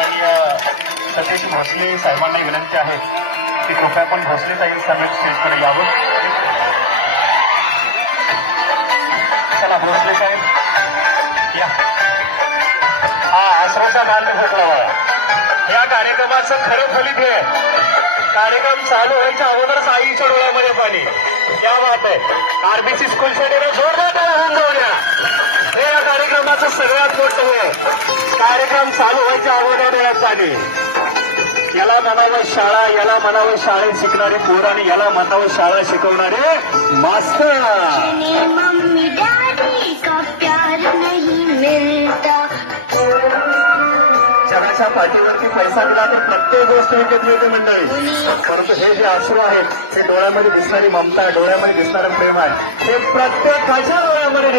माननीय सतीश भोसले साहेबांना विनंती आहे की कृपया पण भोसले साहेब समेत स्टेजकडे यावं. चला भोसले साहेब या. हा आसराचा माल घेतला बघा. या कार्यक्रमाचं खरं फलित हे कार्यक्रम चालू व्हायच्या अगोदरच आईच्या डोळ्यामध्ये पाणी. क्या बात आहे. आरबीसी स्कूलसाठी जोरदार होऊन जाऊया. हे या कार्यक्रमाचं सगळ्यात मोठं हे कार्यक्रम चालू व्हायच्या अगोदर डोळ्यात पाणी. याला म्हणावं शाळा, याला म्हणावं शाळेत शिकणारे पोर आणि याला म्हणावं शाळा शिकवणारे मास्तर. मम्मी डॅडी का प्यार नहीं मिलता. जगाच्या पाठीवरती पैसा दिला तर प्रत्येक गोष्ट विकत मिळते मंडळी. परंतु हे जे अश्रू आहेत हे डोळ्यामध्ये दिसणारी ममता, डोळ्यामध्ये दिसणारं प्रेम आहे हे प्रत्येकाच्या डोळ्यामध्ये